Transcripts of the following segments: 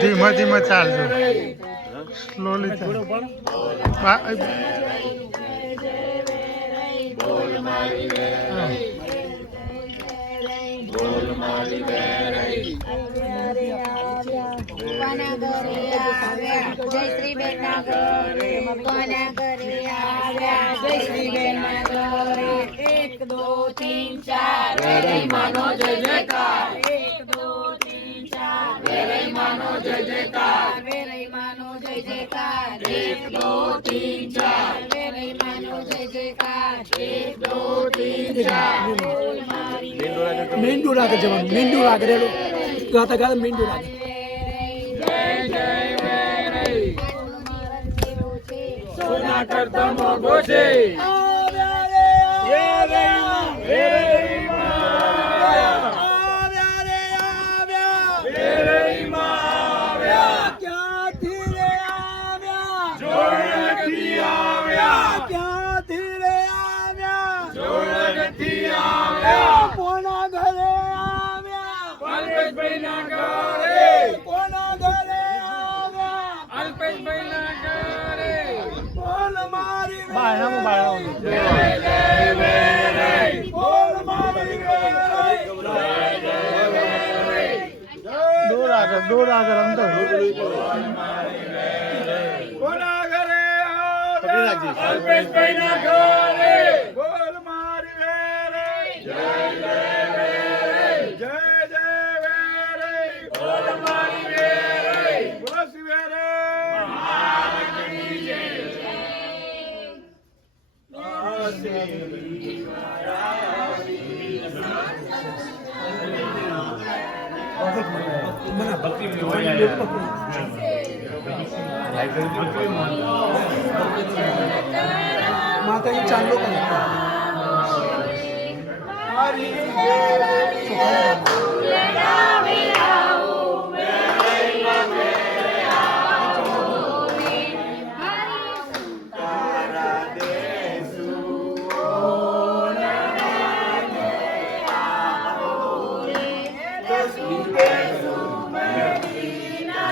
ધીમા ધીમા ચાલજો સ્લોલી ચાલ જય શ્રી બેન ના ઘરે કોના ઘરે આવ્યા જય શ્રી બેન ના ઘરે 1 2 3 4 વેરઈ માનો જય જયકાર 1 2 3 4 વેરઈ માનો જય જયકાર વેરઈ માનો જય જયકાર 1 2 3 4 વેરઈ માનો જય જયકાર 1 2 3 4 મેંડુ રાગે જવાનું મેંડુ રાગે રેલો ગાતા ગાતા મેંડુ રાગે સોના કરતા મોંઘો છે દૂર આગળ અંદર કોના ઘરે અલ્પેશભાઈ ના ઘરે બોલ મારી વેરે જય જય વેરે જય જય વેરે બોલ મારી વેરે બોલ શિવ વેરે મહારાજની જય માતાજી ચાંદલો કરે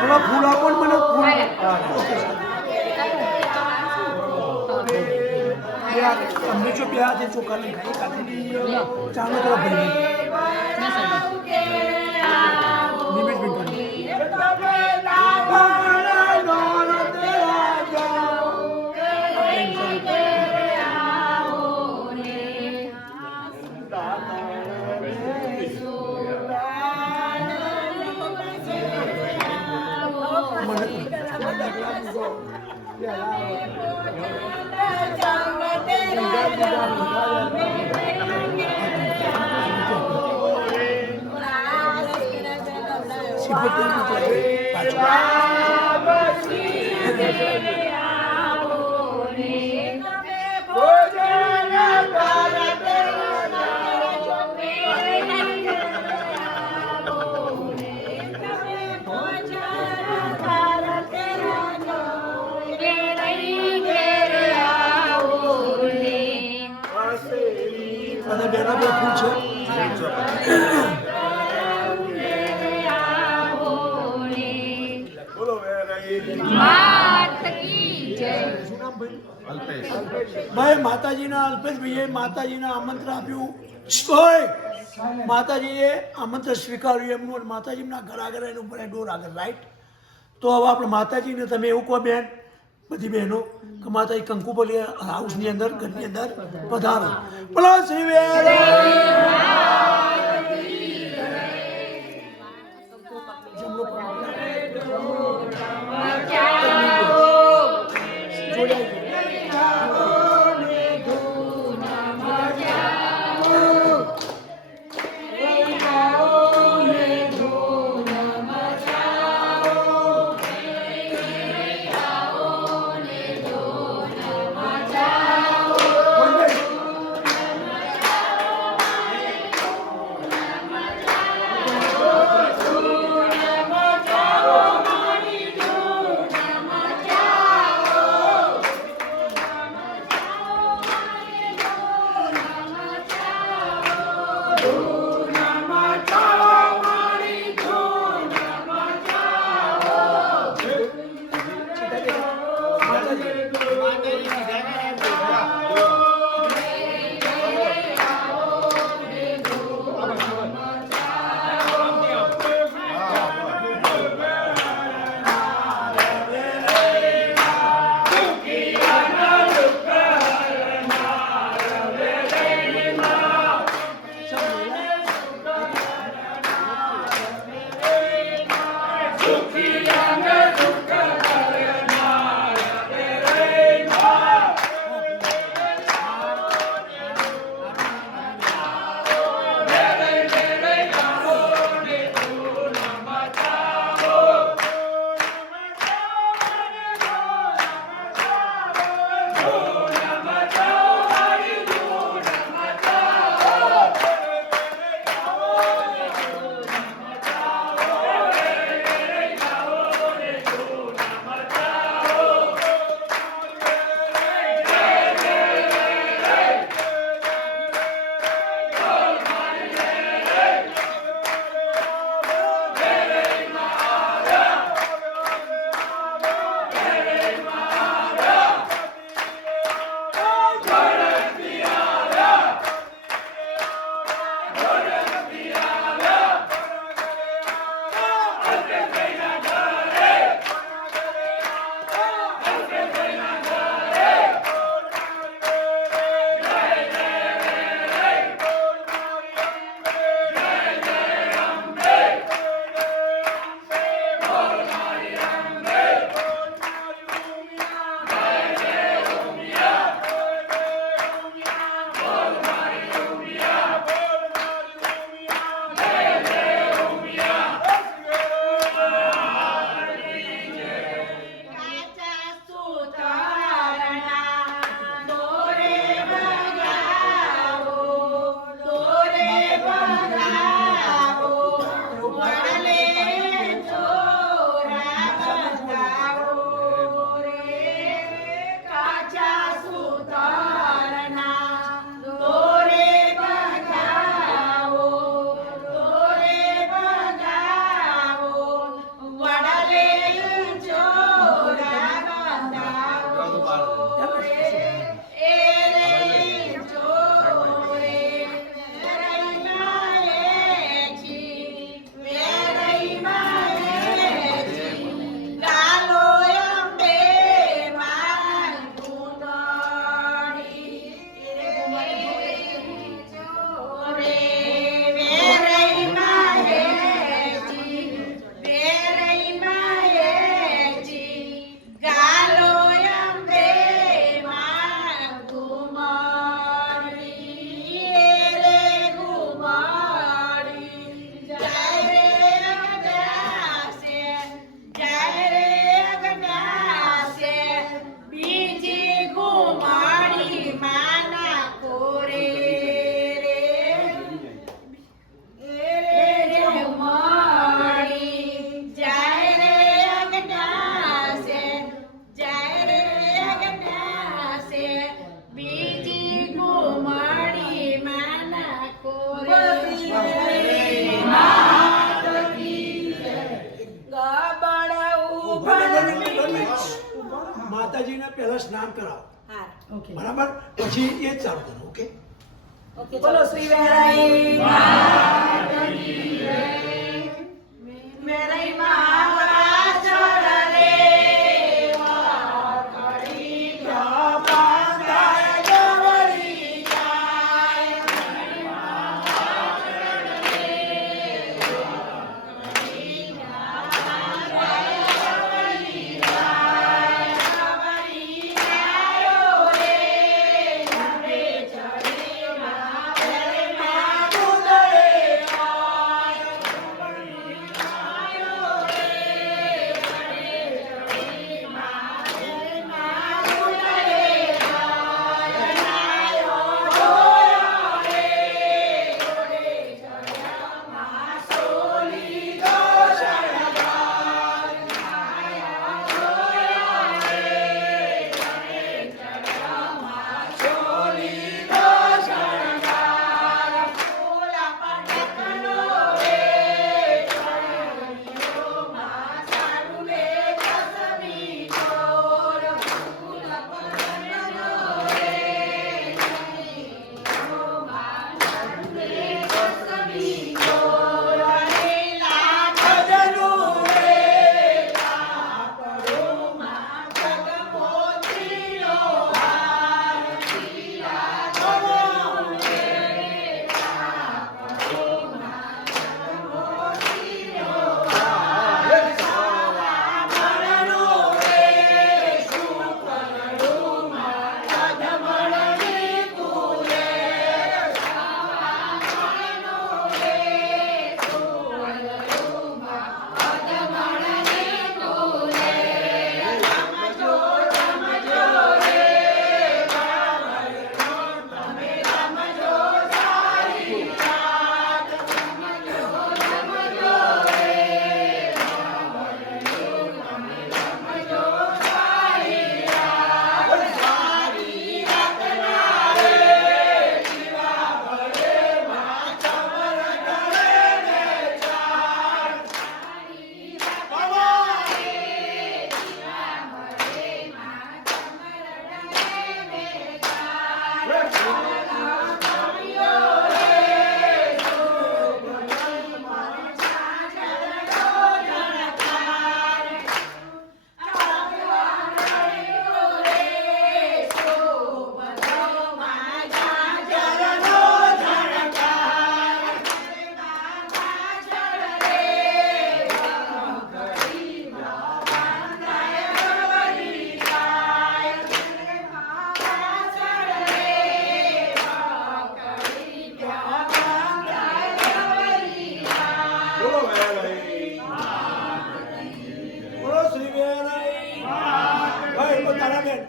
થોડા ફૂલ આપો ને મને ફૂલ અમને જો બે હાથે ચોખા લઈ ખાઈ કાઢી ચાલો તો ભાઈ ભાઈ માતાજીના અલ્પેશભાઈએ માતાજીના આમંત્રણ આપ્યું માતાજીએ આમંત્રણ સ્વીકાર્યું એમનું માતાજીના ઘર આગળ એનું ઉપર ડોર આગળ રાઈટ તો હવે આપણે માતાજીને તમે એવું કહો બેન બધી બહેનો કે માતાજી કંકુપલી હાઉસની અંદર ઘરની અંદર પધારો બોલો શ્રી સ્નાન કરાવો હા ઓકે બરાબર પછી એ જ ચાલુ કરો ઓકે ઓકે બોલો શ્રી વેરાઈ માતની જય વેરાઈ માતા ચડ રે વાકડી બાંધાય જવરી જાય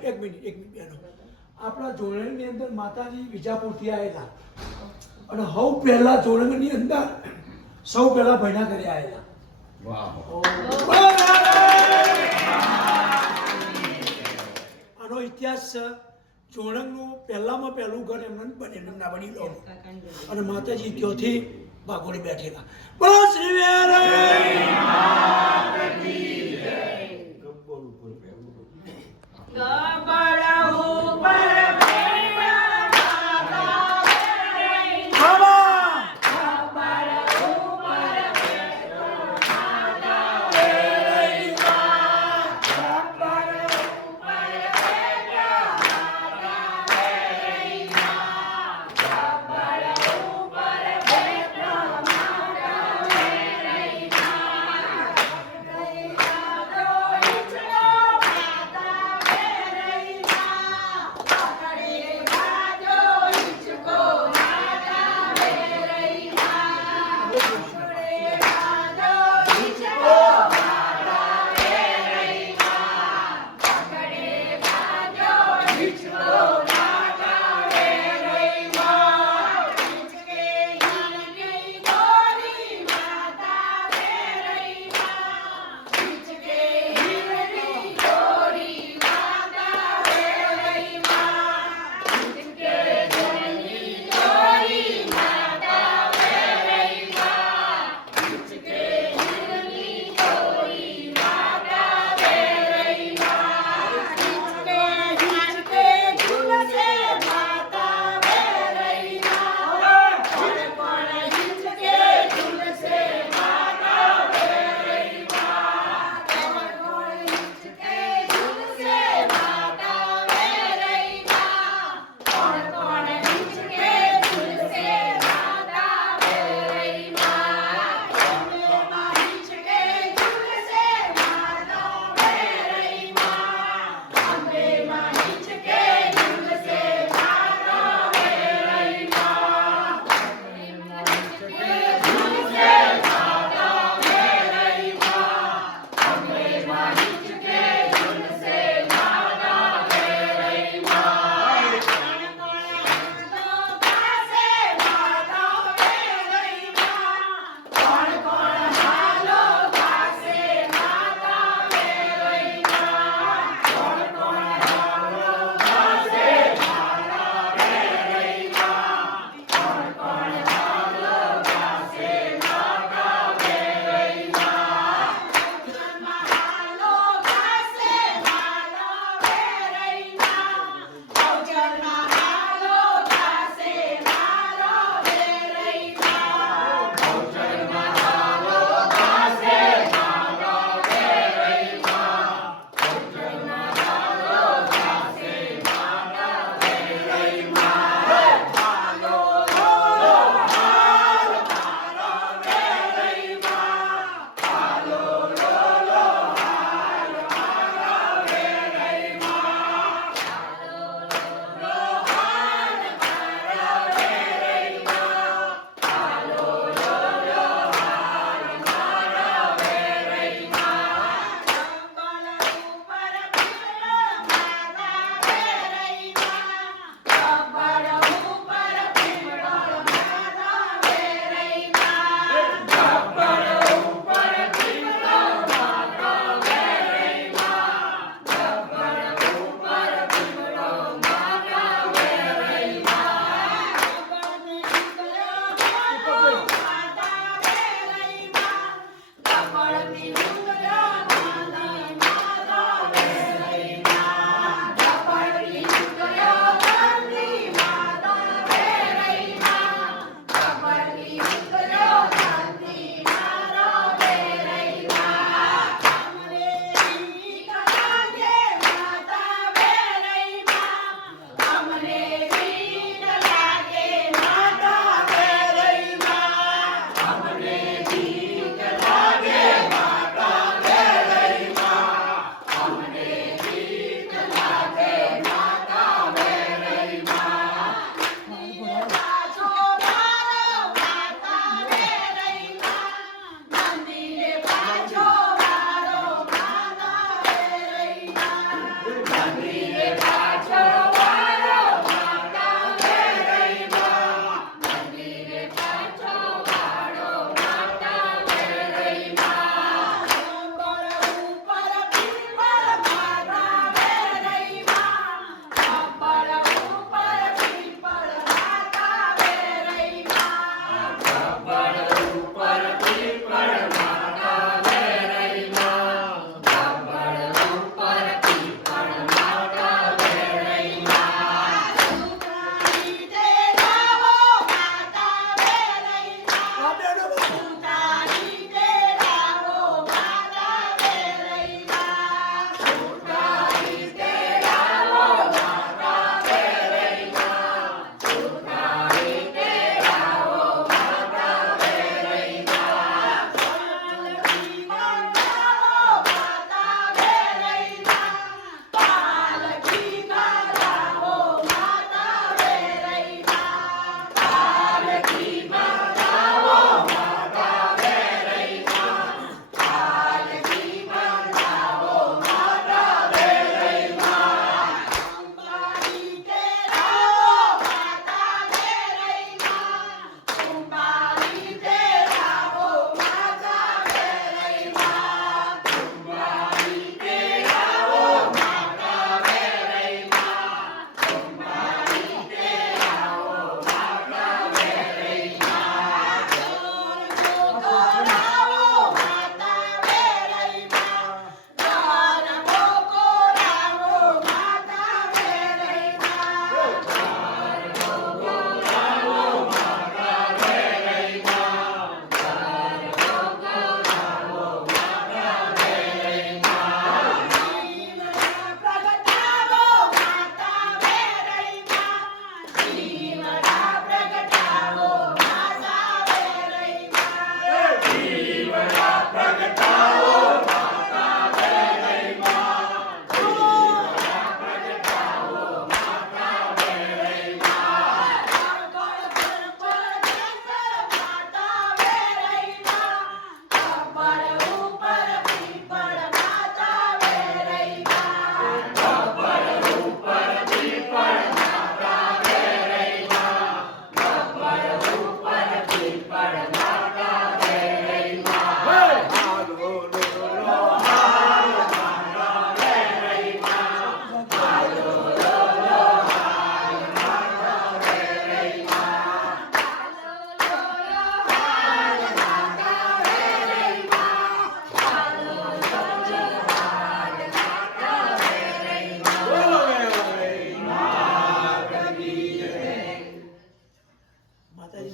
એક મિનિટ બેનો આપણા જોડણીની અંદર માતાજી વિજાપુરથી આવેલા અને સૌ પહેલા જોડણીની અંદર સૌ પહેલા ભૈના કરી આવેલા આનો ઇતિહાસ છે જોડણનું પહેલામાં પહેલું ઘર એમના વડીલો અને માતાજી ત્યાંથી ભાગોળી બેઠેલા બોલો શ્રી વેરાઈ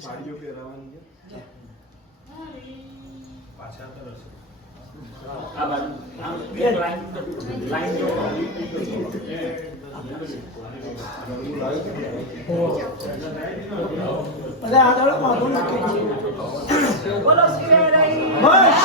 સાડીઓ પહેરાવાની છે. બધા આગળ વાંધો નાખી બોલો શ્રી હરિ બસ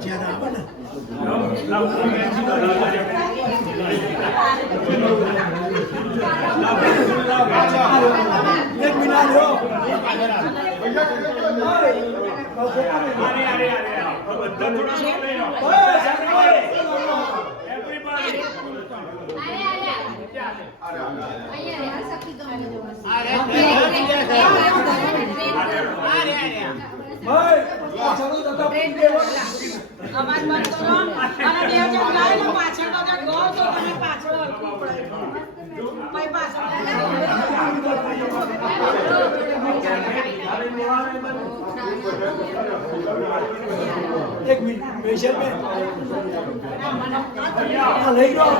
જ્યારે આવે ને એક મિનિટ લ્યો અવાજ બંધ કરો અને બે જણ ગાય ને પાછળ બધા ગો તો તમે પાછળ હલવું પડે પછી પાછળ એક મિનિટ સ્પેશિયલ મેં લઈ ગયો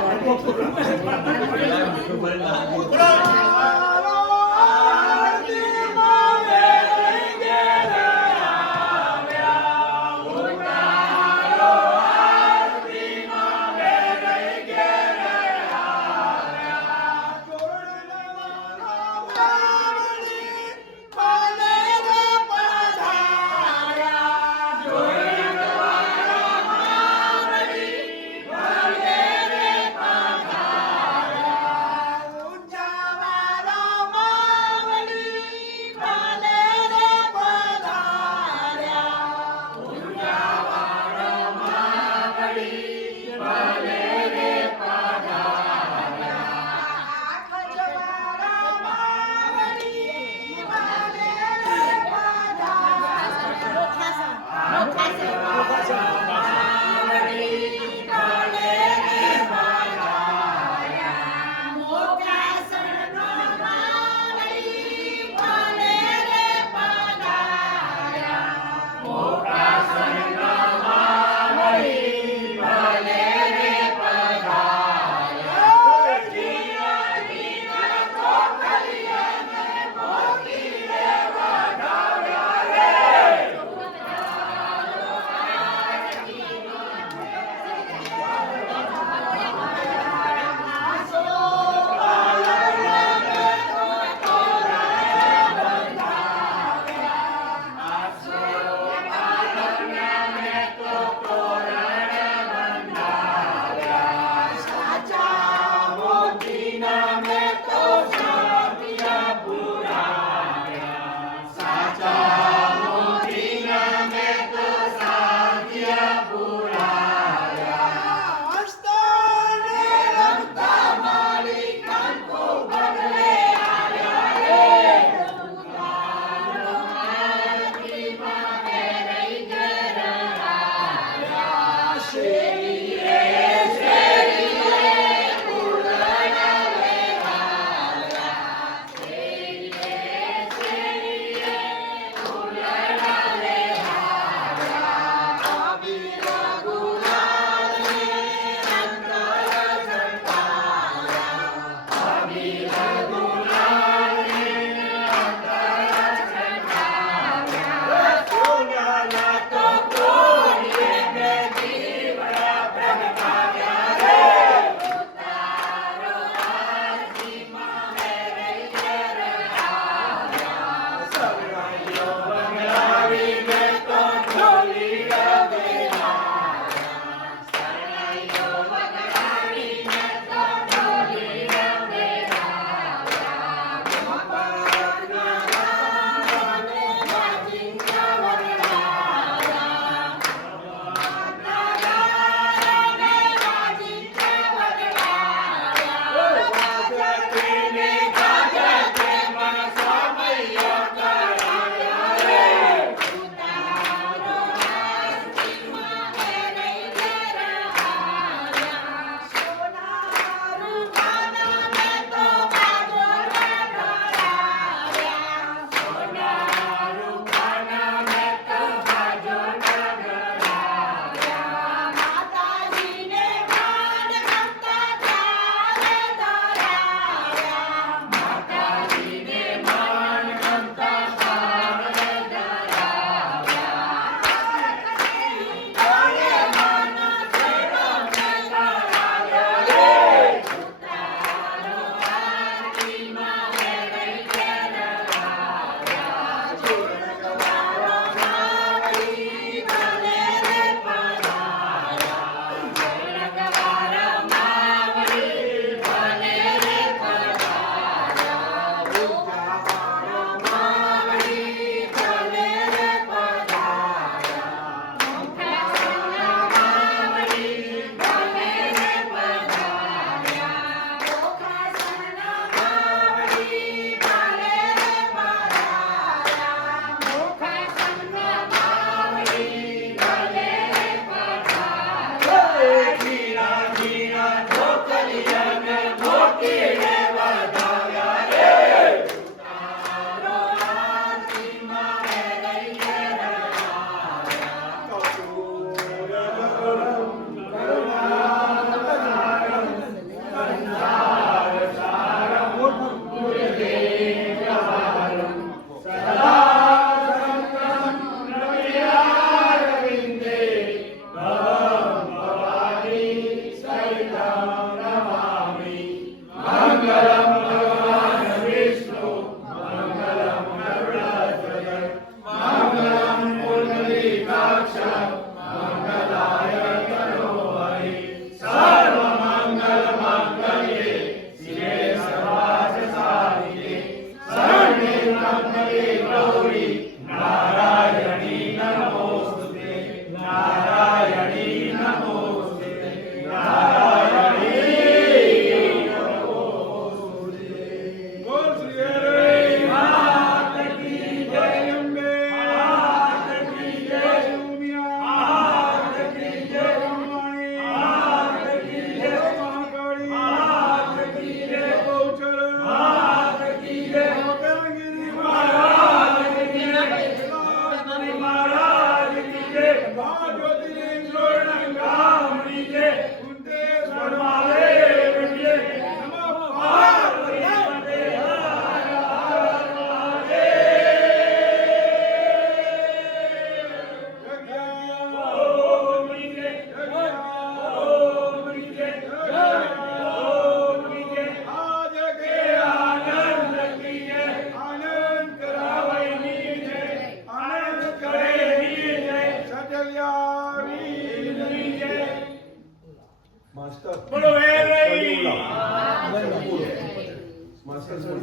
બોલો વેરે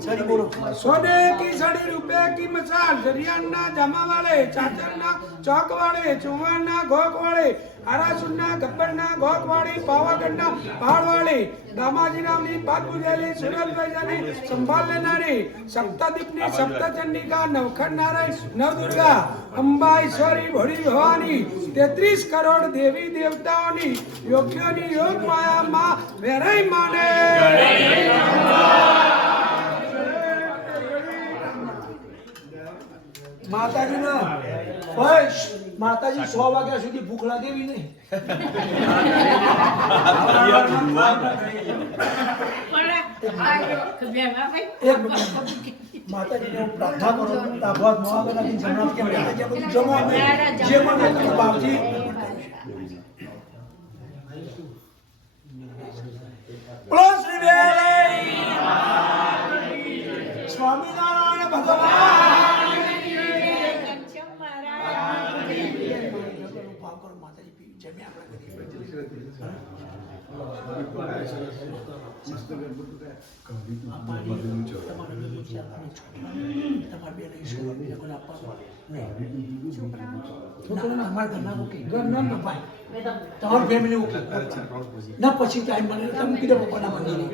सर बोलो सोने की सड़ी रुपए की मसाल जरियाना जमा वाले चाचरना चौक वाले चुवाना घोक वाले हरासुन्ना गब्बरना घोक वाली पावागढ़ना पहाड़ वाली दामाजी नामनी बात बुझेली सुरल भाईजानी संभाल लेनारी सप्तदीपनी सप्तचंडिका नवखंड नारायण नवदुर्गा अंबा ईश्वरी भोળી ભવાની 33 કરોડ દેવી દેવતાઓની યોગ્યોની યોગ માયા માં વેરાઈ માને माताजी ना बस माताजी 100 वाग्या સુધી ભૂખ લાગેવી નહીં એક માતાજી ને પ્રાર્થના કરો તાબત મોહાગરાની જમણા કે માતાજી બધું જમો જે મને તમે બાપજી બોલો શ્રી વેરે સ્વામિનારાયણ ભગવાન તમારું ફેમિલી ઓકે ના પછી ટાઈમ મળે તમે મૂકી દો પપ્પાના મંદિરે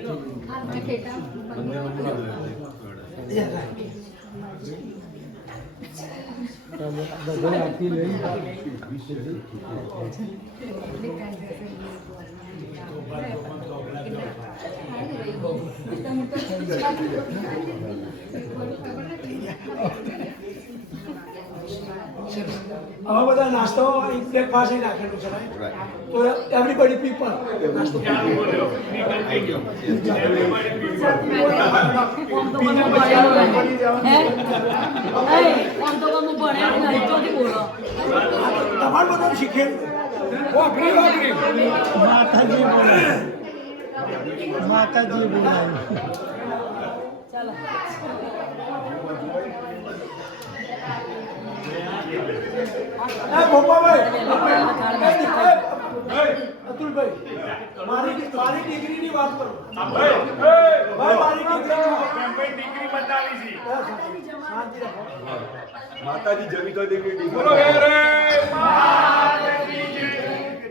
હવે બધા નાસ્તો બ્રેકફાસ્ટ રાખેલું છે તો એવરીબડી પીપલ નાસ્તો તમારે બધું શીખેલું માતાજી બોલાવી અતુલભાઈ મારી ડિગ્રીની વાત કરો મારી ડિગ્રી બતાવી છે માતાજી જવી તો દીકરી બોલો વેરે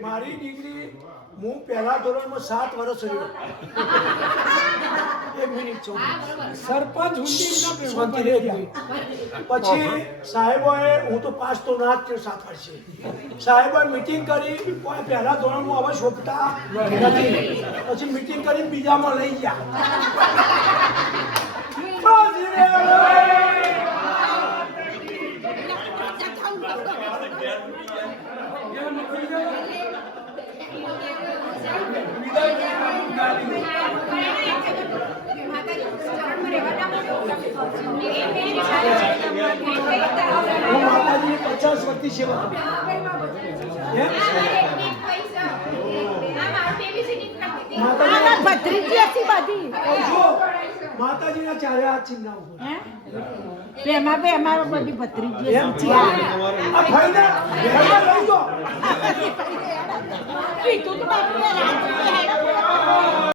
મારી ડિગ્રી હું પહેલા ધોરણમાં 7 વર્ષ રહ્યો એક મિનિટ સરપંચ શાંતિ રહે ગઈ પછી સાહેબોએ હું તો પાસ તો ના જ થયો 7 વર્ષે સાહેબોએ મીટિંગ કરી કોઈ પહેલા ધોરણમાં હવે શોભતા નથી પછી મીટિંગ કરી બીજામાં લઈ ગયા માતાજી 50 વર્ષથી સેવા માતાજીના ચારે હાથ ચિંતા અમારો બધી ભત્રીજી આ ભાઈને લઈ ગયો તું તો બાપુ